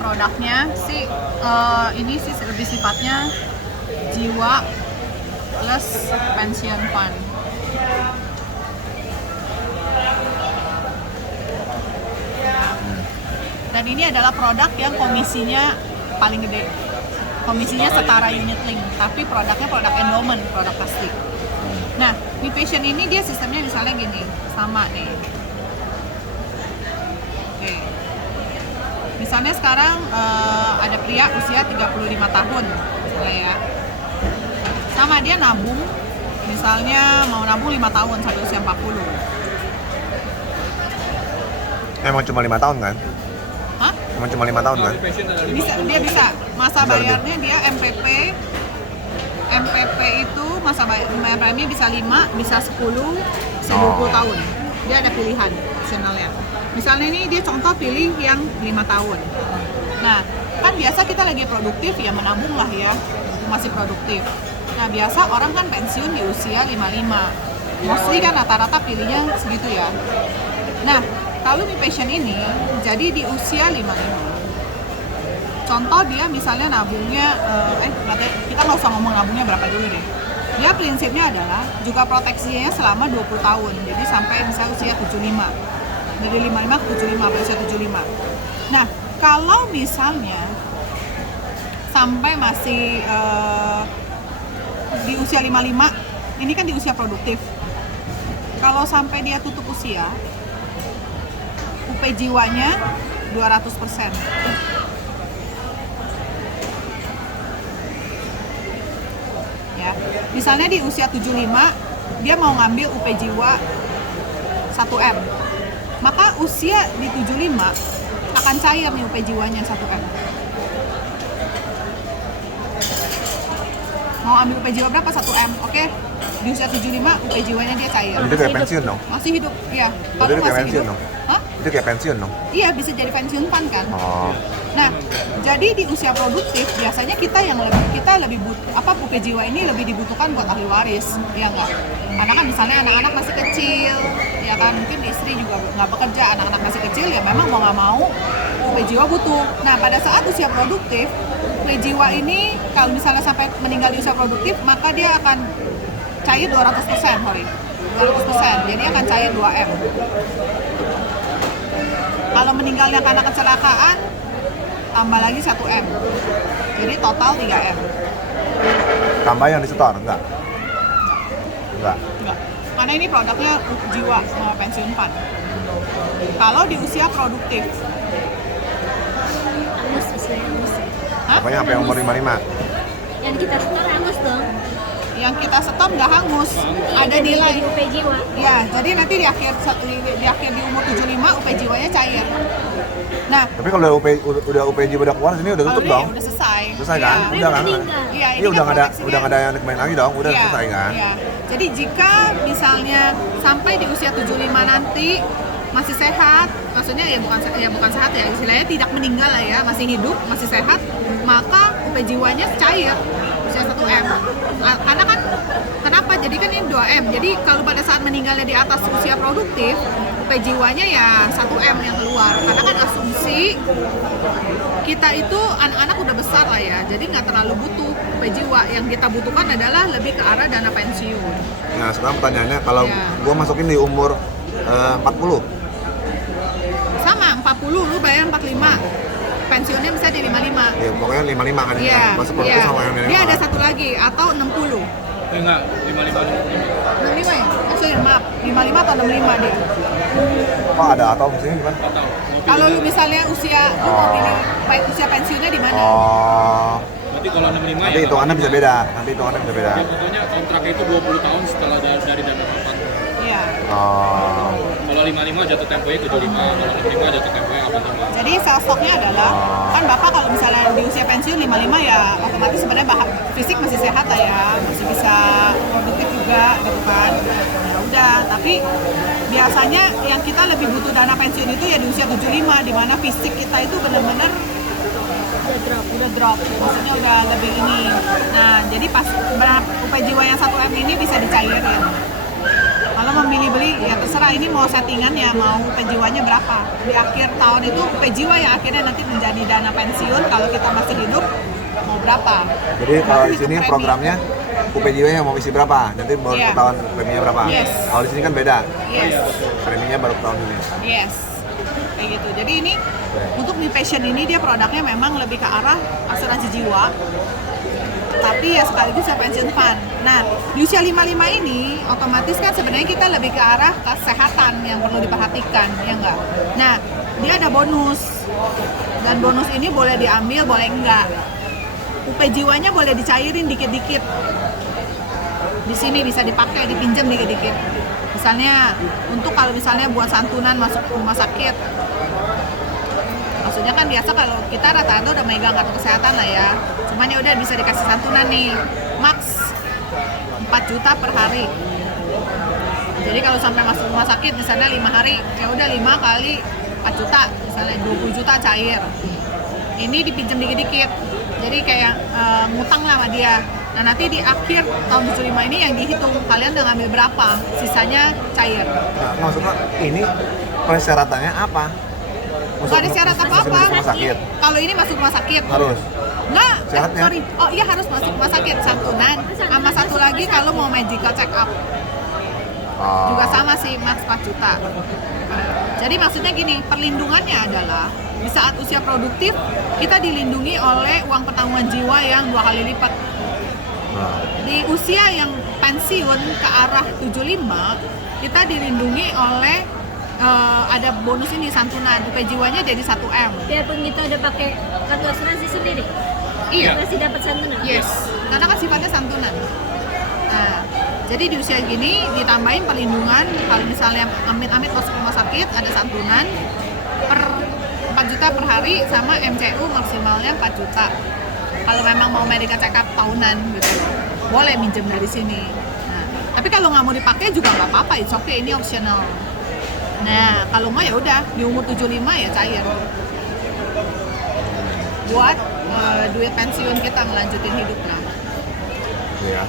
produknya sih ini sih lebih sifatnya jiwa plus pensiun fund. Dan ini adalah produk yang komisinya paling gede. Komisinya setara unit link, tapi produknya produk endowment, produk pasti. Nah, Mi Passion ini dia sistemnya misalnya gini, sama nih. Oke. Misalnya sekarang ada pria usia 35 tahun, misalnya ya. Sama dia nabung, misalnya mau nabung 5 tahun sampai usia 40. Emang cuma 5 tahun kan? Hah? Emang cuma 5 tahun kan? Dia bisa masa Bisa bayarnya dia MPP itu masa bayarnya bisa 5, bisa 10, bisa 20 tahun. Dia ada pilihan opsionalnya. Misalnya ini dia contoh pilih yang 5 tahun. Nah, kan biasa kita lagi produktif ya menabung lah ya, masih produktif. Nah, biasa orang kan pensiun di usia 55. Mostly kan rata-rata pilihnya segitu ya. Nah, kalau Mi Passion ini jadi di usia 55. Contoh dia misalnya nabungnya, kita nggak usah ngomong nabungnya berapa dulu deh. Dia prinsipnya adalah juga proteksinya selama 20 tahun, jadi sampai misalnya usia 75. Dari 55 ke 75, sampai usia 75. Nah, kalau misalnya sampai masih di usia 55, ini kan di usia produktif. Kalau sampai dia tutup usia, UP jiwanya 200%. Ya. Misalnya di usia 75 dia mau ngambil UP jiwa 1M. Maka usia di 75 akan cair nih UP jiwanya 1M. Mau ambil UP jiwa berapa? 1M. Oke. Di usia 75 UP jiwanya dia cair. Itu kayak pensiun dong? Masih hidup. Iya. Kalau itu kayak pensiun dong? Hah? Itu kayak pensiun dong? Iya, bisa jadi pensiun fund kan. Oh. Nah, jadi di usia produktif biasanya kita lebih UP jiwa ini lebih dibutuhkan buat ahli waris, ya enggak? Karena kan misalnya anak-anak masih kecil, ya kan mungkin istri juga nggak bekerja, anak-anak masih kecil ya memang mau nggak mau UP jiwa butuh. Nah, pada saat usia produktif, UP jiwa ini kalau misalnya sampai meninggal di usia produktif, maka dia akan cair 200%, 200%. Jadi akan cair 2M. Kalau meninggalnya karena kecelakaan, tambah lagi 1M. Jadi total 3M. Tambah yang disetor? Enggak? Enggak? Enggak. Karena ini produknya jiwa sama pensiun fund. Kalau di usia produktif. Hangus istilahnya hangus. Hah? Pokoknya sampai umur 55? Yang kita setor hangus dong. Yang kita stop nggak hangus. Ada nilai. Di UP jiwa. Ya, jadi nanti di akhir di umur 75 UP jiwanya cair. Nah, Tapi kalau udah UP jiwa udah keluar sini udah tutup kalau dong? udah selesai. Selesai kan? Iya. Udah kan? Iya, Ini udah kan nggak ada yang dikembaliin lagi dong? Udah Iya, selesai kan? Iya. Jadi jika misalnya sampai di usia 75 nanti masih sehat, maksudnya ya bukan sehat ya, istilahnya tidak meninggal lah ya, masih hidup, masih sehat, maka UP jiwanya cair usia 1M. Karena kan kenapa? Jadi kan ini 2M. Jadi kalau pada saat meninggalnya di atas usia produktif, UP jiwanya ya 1M yang keluar. Karena kan asumsi kita itu anak-anak udah besar lah ya, jadi nggak terlalu butuh UP jiwa. Yang kita butuhkan adalah lebih ke arah dana pensiun. Nah sekarang pertanyaannya, kalau Iya. gua masukin di umur 40? Sama 40, lu bayar 45, pensiunnya bisa di 55. Ya pokoknya 55 kan? Iya, Masuk produktif sama yang 55 dia ada kan? satu lagi, atau 60. Enggak, 55. 65 ya? Maksudnya maaf, 55 atau 65 dia. Kok ada atau maksudnya gimana? Nggak tahu. Kalau lu misalnya lu mau pilih usia pensiunnya di mana? Oh, Berarti kalau 65 nanti ya. hitungannya bisa beda. Nanti hitungannya bisa beda. Ya, pokoknya kontraknya itu 20 tahun setelah dari dana kapan. Iya. Oh, Kalau 55 jatuh temponya 75, kalau 65 jatuh temponya 85. Jadi sales stocknya adalah, kan Bapak kalau misalnya di usia pensiun 55 ya otomatis sebenarnya fisik masih sehat lah ya, masih bisa produktif juga gitu kan. Ya udah, tapi biasanya yang kita lebih butuh dana pensiun itu ya di usia 75, di mana fisik kita itu benar-benar udah drop, maksudnya udah lebih ini. Nah, jadi pas UP jiwa yang 1M ini bisa dicairin. Kalau kalau memilih beli ya terserah, ini mau settingannya, mau UP jiwanya berapa. Di akhir tahun itu UP jiwa yang akhirnya nanti menjadi dana pensiun kalau kita masih hidup mau berapa. Jadi kalau di Itu sini premi. programnya UPJW yang mau isi berapa, nanti baru Iya. ketahuan preminya berapa. Yes. Kalau di sini kan beda, Yes, preminya baru ketahuan ini. yes, kayak gitu. Jadi ini untuk Mi Passion ini dia produknya memang lebih ke arah asuransi jiwa, tapi ya sekaligus ya pension fund. Nah, di usia 55 ini otomatis kan sebenarnya kita lebih ke arah kesehatan yang perlu diperhatikan, ya enggak? Nah, dia ada bonus. Dan bonus ini boleh diambil, boleh enggak. UP jiwanya boleh dicairin dikit-dikit. Di sini bisa dipakai, dipinjam dikit-dikit. Misalnya untuk kalau misalnya buat santunan masuk rumah sakit. Maksudnya kan biasa kalau kita rata-rata udah megang kartu kesehatan lah ya. Cuman ya udah bisa dikasih santunan nih, max 4 juta per hari. Jadi kalau sampai masuk rumah sakit misalnya 5 hari, ya udah 5 kali 4 juta, misalnya 20 juta cair. Ini dipinjam dikit-dikit. Jadi kayak ngutang lah sama dia. Nah nanti di akhir tahun 75 ini yang dihitung kalian udah ngambil berapa, sisanya cair. Nah, maksudnya ini persyaratannya apa? Nggak ada syarat apa-apa. Masuk rumah sakit Kalau ini masuk rumah sakit. harus. Nggak, Syaratnya? sorry. Oh iya harus masuk rumah sakit, santunan. Sama satu lagi kalau mau medical check up. Oh. Juga sama sih, max 4 juta. Jadi maksudnya gini, perlindungannya adalah di saat usia produktif, kita dilindungi oleh uang pertanggungan jiwa yang 2 kali lipat. Nah, Di usia yang pensiun ke arah 75, kita dilindungi oleh ada bonus ini, santunan. UP jiwanya jadi 1M. Biarpun kita udah pakai kartu asuransi sendiri, Iya. masih dapat santunan. Yes, karena kan sifatnya santunan. Nah, jadi di usia gini ditambahin perlindungan kalau misalnya amit-amit masuk rumah sakit ada santunan per 4 juta per hari sama MCU maksimalnya 4 juta. Kalau memang mau medical check up tahunan gitu, boleh minjem dari sini. Nah, tapi kalau nggak mau dipakai juga nggak apa-apa, it's okay, ini optional. Nah, kalau nggak ya udah di umur 75 ya cair. Buat duit pensiun kita ngelanjutin hidup lah. iya.